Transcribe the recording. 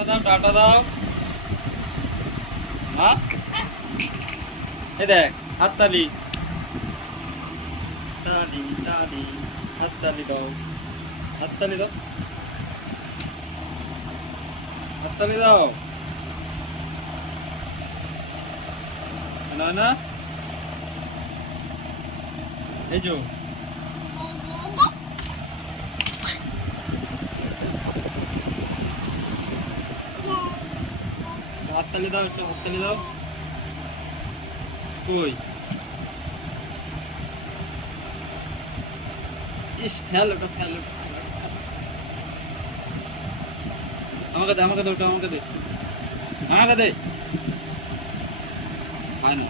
Tata দাও। হ্যাঁ, এই দেখ হাততালি, তালি তালি, হাততালি দাও, হাততালি দাও, হাততালি দাও। না না, এই যে হাততালি দাও, একটু হাততালি দাও। কই, ইস ফেল ওটা, ফেল ওটা। আমাকে দে, আমাকে দে, ওটা আমাকে দে, আমাকে দে। হয় না